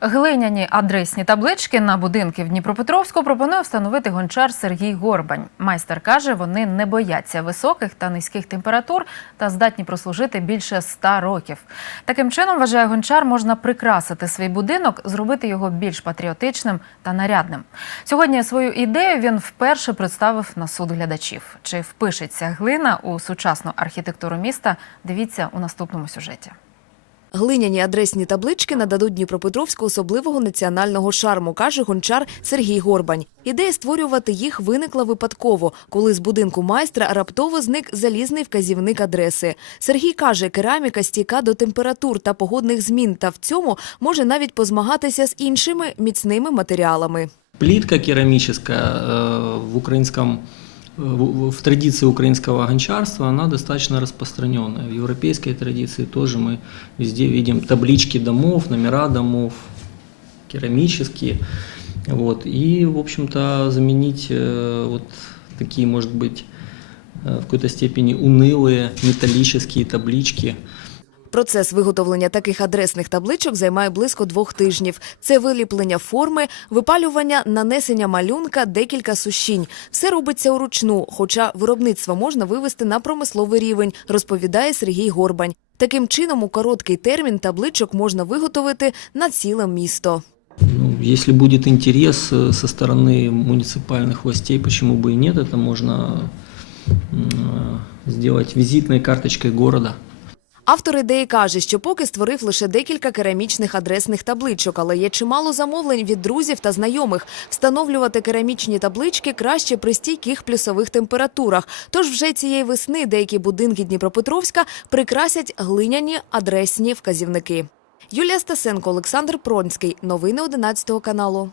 Глиняні адресні таблички на будинки в Дніпропетровську пропонує встановити гончар Сергій Горбань. Майстер каже, вони не бояться високих та низьких температур та здатні прослужити більше ста років. Таким чином, вважає гончар, можна прикрасити свій будинок, зробити його більш патріотичним та нарядним. Сьогодні свою ідею він вперше представив на суд глядачів. Чи впишеться глина у сучасну архітектуру міста? Дивіться у наступному сюжеті. Глиняні адресні таблички нададуть Дніпропетровську особливого національного шарму, каже гончар Сергій Горбань. Ідея створювати їх виникла випадково, коли з будинку майстра раптово зник залізний вказівник адреси. Сергій каже, кераміка стійка до температур та погодних змін, та в цьому може навіть позмагатися з іншими міцними матеріалами. Плитка керамическая э, в украинском в в традиции украинского гончарства она достаточно распространенная. В европейской традиции тоже мы везде видим таблички домов, номера домов, керамические. Вот. И, в общем-то, заменить э, вот такие, может быть, э, в какой-то степени унылые металлические таблички – Процес виготовлення таких адресних табличок займає близько двох тижнів. Це виліплення форми, випалювання, нанесення малюнка, декілька сушінь. Все робиться уручну, хоча виробництво можна вивести на промисловий рівень, розповідає Сергій Горбань. Таким чином, у короткий термін табличок можна виготовити на ціле місто. Ну, если будет интерес э, со стороны муниципальных властей, почему бы и нет, это можно м, э, сделать визитной карточкой города. Автор ідеї каже, що поки створив лише декілька керамічних адресних табличок, але є чимало замовлень від друзів та знайомих. Встановлювати керамічні таблички краще при стійких плюсових температурах. Тож вже цієї весни деякі будинки Дніпропетровська прикрасять глиняні адресні вказівники. Юлія Стасенко, Олександр Пронський. Новини 11 каналу.